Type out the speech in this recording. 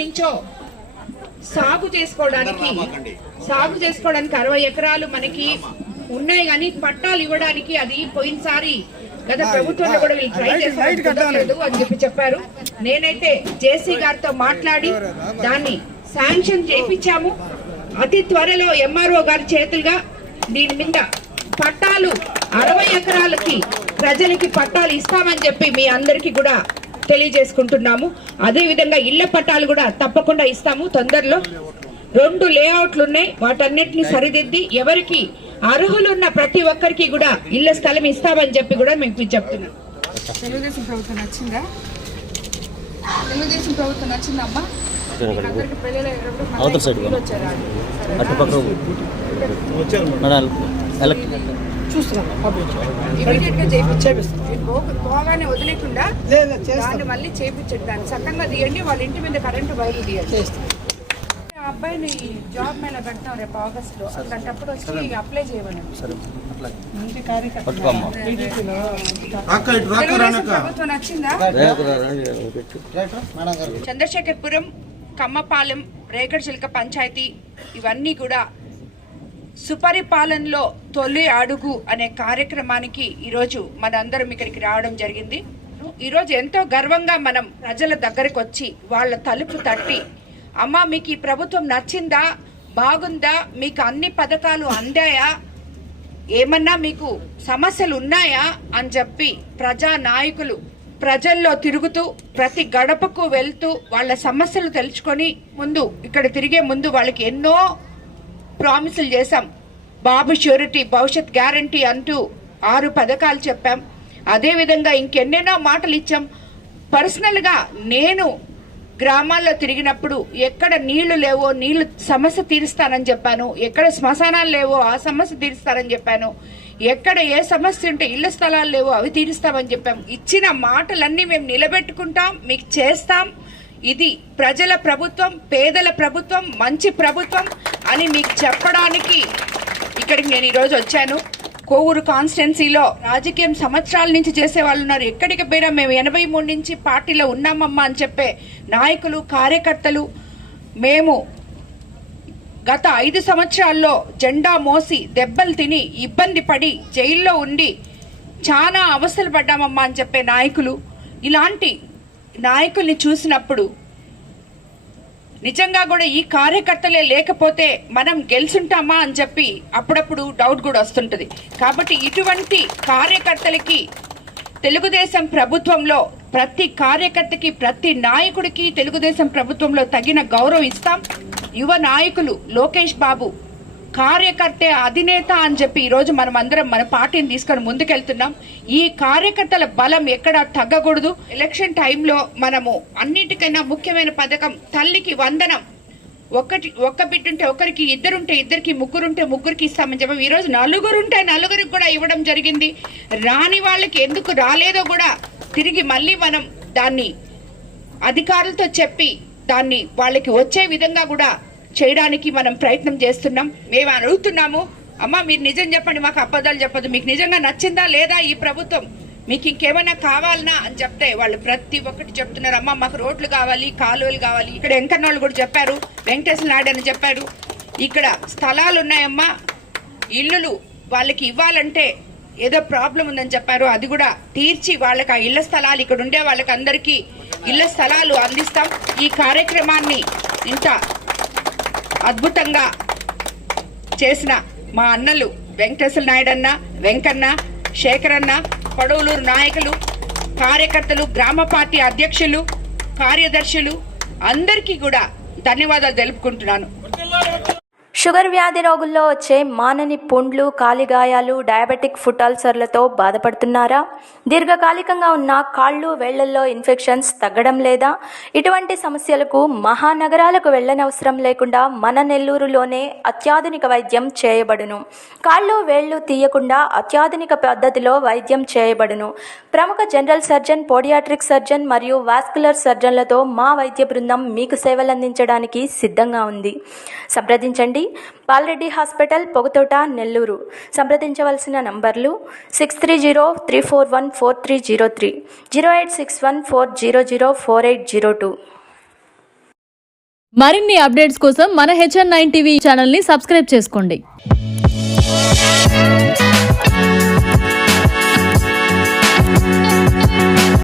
నుంచో సాగు చేసుకోవడానికి 60 ఎకరాలు మనకి ఉన్నాయి, కానీ పట్టాలు ఇవ్వడానికి అది పోయినసారి గత ప్రభుత్వంలో కూడా వీళ్ళు ట్రై చేశారు అని చెప్పారు. నేనైతే జేసీ గారితో మాట్లాడి దాన్ని శాంక్షన్ చేయించాము. అతి త్వరలో ఎంఆర్ఓ గారి చేతులుగా దీని మీద పట్టాలు 60 ఎకరాలకి ప్రజలకి పట్టాలు ఇస్తామని చెప్పి మీ అందరికీ కూడా తెలియజేసుకుంటున్నాము. అదే విధంగా ఇళ్ల పట్టాలు కూడా తప్పకుండా ఇస్తాము. తొందరలో 2 లేఅవుట్లు ఉన్నాయి, వాటన్నిటిని సరిదిద్ది ఎవరికి అర్హులున్న ప్రతి ఒక్కరికి కూడా ఇళ్ల స్థలం ఇస్తామని చెప్పి కూడా మీకు చెప్తున్నాం. తెలుగుదేశం ప్రభుత్వం నచ్చిందా? తెలుగుదేశం ప్రభుత్వం నచ్చిందమ్మా? పోగానే వదిలేకుండా దాన్ని మళ్ళీ చేయించండి, దాన్ని చక్కగా తీయండి, వాళ్ళ ఇంటి మీద కరెంటు వైర్లు తీయండి. అబ్బాయిని జాబ్ మేళ పెడతాం రేపు ఆగస్టులో, అలాంటప్పుడు వచ్చి అప్లై చేయమని. ప్రభుత్వం నచ్చిందా? చంద్రశేఖర్పురం, కమ్మపాలెం, రేగడ్చిలక పంచాయతీ ఇవన్నీ కూడా సుపరిపాలనలో తొలి అడుగు అనే కార్యక్రమానికి ఈరోజు మనందరం ఇక్కడికి రావడం జరిగింది. ఈరోజు ఎంతో గర్వంగా మనం ప్రజల దగ్గరకు వచ్చి వాళ్ళ తలుపు తట్టి, అమ్మ మీకు ఈ ప్రభుత్వం నచ్చిందా, బాగుందా, మీకు అన్ని పథకాలు అందాయా, ఏమన్నా మీకు సమస్యలు ఉన్నాయా అని చెప్పి ప్రజా నాయకులు ప్రజల్లో తిరుగుతూ ప్రతి గడపకు వెళ్తూ వాళ్ళ సమస్యలు తెలుసుకొని ఇక్కడ తిరిగే ముందు వాళ్ళకి ఎన్నో ప్రామిసులు చేశాం. బాబు ష్యూరిటీ, భవిష్యత్ గ్యారంటీ అంటూ 6 పథకాలు చెప్పాం. అదేవిధంగా ఇంకెన్నెన్నో మాటలు ఇచ్చాం. పర్సనల్గా నేను గ్రామాల్లో తిరిగినప్పుడు ఎక్కడ నీళ్లు లేవో నీళ్లు సమస్య తీరుస్తానని చెప్పాను, ఎక్కడ శ్మశానాలు లేవో ఆ సమస్య తీరుస్తానని చెప్పాను, ఎక్కడ ఏ సమస్య ఉంటే ఇళ్ల స్థలాలు లేవో అవి తీరుస్తామని చెప్పాం. ఇచ్చిన మాటలన్నీ మేము నిలబెట్టుకుంటాం, మీకు చేస్తాం. ఇది ప్రజల ప్రభుత్వం, పేదల ప్రభుత్వం, మంచి ప్రభుత్వం అని మీకు చెప్పడానికి ఇక్కడికి నేను ఈరోజు వచ్చాను. కోవూరు కాన్స్టిట్యున్సీలో రాజకీయం సంవత్సరాల నుంచి చేసే వాళ్ళు ఉన్నారు. ఎక్కడికి పోయినా మేము 83 నుంచి పార్టీలో ఉన్నామమ్మా అని చెప్పే నాయకులు, కార్యకర్తలు మేము గత 5 సంవత్సరాల్లో జెండా మోసి దెబ్బలు తిని ఇబ్బంది పడి జైల్లో ఉండి చాలా అవస్థలు పడ్డామమ్మా అని చెప్పే నాయకులు, ఇలాంటి నాయకుల్ని చూసినప్పుడు నిజంగా కూడా ఈ కార్యకర్తలే లేకపోతే మనం గెలుచుంటామా అని చెప్పి అప్పుడప్పుడు డౌట్ కూడా వస్తుంటది. కాబట్టి ఇటువంటి కార్యకర్తలకి తెలుగుదేశం ప్రభుత్వంలో ప్రతి కార్యకర్తకి, ప్రతి నాయకుడికి తెలుగుదేశం ప్రభుత్వంలో తగిన గౌరవం ఇస్తాం. యువ నాయకులు లోకేష్ బాబు కార్యకర్తే అధినేత అని చెప్పి ఈరోజు మనం అందరం మన పార్టీని తీసుకొని ముందుకెళ్తున్నాం. ఈ కార్యకర్తల బలం ఎక్కడా తగ్గకూడదు. ఎలక్షన్ టైంలో మనము అన్నిటికైనా ముఖ్యమైన పథకం తల్లికి వందనం. ఒక్క బిడ్డుంటే ఒకరికి, ఇద్దరుంటే ఇద్దరికి, ముగ్గురుంటే ముగ్గురికి ఇస్తామని చెప్పి ఈరోజు 4 ఉంటే 4కి కూడా ఇవ్వడం జరిగింది. రాని వాళ్ళకి ఎందుకు రాలేదో కూడా తిరిగి మళ్ళీ మనం దాన్ని అధికారులతో చెప్పి దాన్ని వాళ్ళకి వచ్చే విధంగా కూడా చేయడానికి మనం ప్రయత్నం చేస్తున్నాం. మేము అడుగుతున్నాము, అమ్మ మీరు నిజం చెప్పండి, మాకు అబద్ధాలు చెప్పదు. మీకు నిజంగా నచ్చిందా లేదా ఈ ప్రభుత్వం, మీకు ఇంకేమైనా కావాలనా అని చెప్తే వాళ్ళు ప్రతి ఒక్కటి చెప్తున్నారు. అమ్మ మాకు రోడ్లు కావాలి, కాలువలు కావాలి. ఇక్కడ వెంకన్నోళ్ళు కూడా చెప్పారు, వెంకటేశ్వర నాయుడు అని చెప్పారు. ఇక్కడ స్థలాలు ఉన్నాయమ్మా, ఇల్లులు వాళ్ళకి ఇవ్వాలంటే ఏదో ప్రాబ్లం ఉందని చెప్పారు. అది కూడా తీర్చి వాళ్ళకి ఆ ఇళ్ల స్థలాలు, ఇక్కడ ఉండే వాళ్ళకి అందరికీ ఇళ్ల స్థలాలు అందిస్తాం. ఈ కార్యక్రమాన్ని ఇంత అద్భుతంగా చేసిన మా అన్నలు వెంకటేశ్వర నాయుడు అన్న, వెంకన్న, శేఖరన్న, పడవలూరు నాయకులు, కార్యకర్తలు, గ్రామ పార్టీ అధ్యక్షులు, కార్యదర్శులు అందరికీ కూడా ధన్యవాదాలు తెలుపుకుంటున్నాను. షుగర్ వ్యాధి రోగుల్లో వచ్చే మానని పుండ్లు, కాలిగాయాలు, డయాబెటిక్ ఫుట్ అల్సర్లతో బాధపడుతున్నారా? దీర్ఘకాలికంగా ఉన్న కాళ్ళు, వేళ్లల్లో ఇన్ఫెక్షన్స్ తగ్గడం లేదా? ఇటువంటి సమస్యలకు మహానగరాలకు వెళ్ళనవసరం లేకుండా మన నెల్లూరులోనే అత్యాధునిక వైద్యం చేయబడును. కాళ్ళు, వేళ్లు తీయకుండా అత్యాధునిక పద్ధతిలో వైద్యం చేయబడును. ప్రముఖ జనరల్ సర్జన్, పోడియాట్రిక్ సర్జన్ మరియు వాస్కులర్ సర్జన్లతో మా వైద్య బృందం మీకు సేవలందించడానికి సిద్ధంగా ఉంది. సంప్రదించండి. పాల్రెడ్డి హాస్పిటల్, పొగతోట, నెల్లూరు. సంప్రదించవలసిన నంబర్లు 6303414303, 086140048002. మరిన్ని అప్డేట్స్ కోసం మన HN9 టీవీ ఛానల్ని సబ్స్క్రైబ్ చేసుకోండి.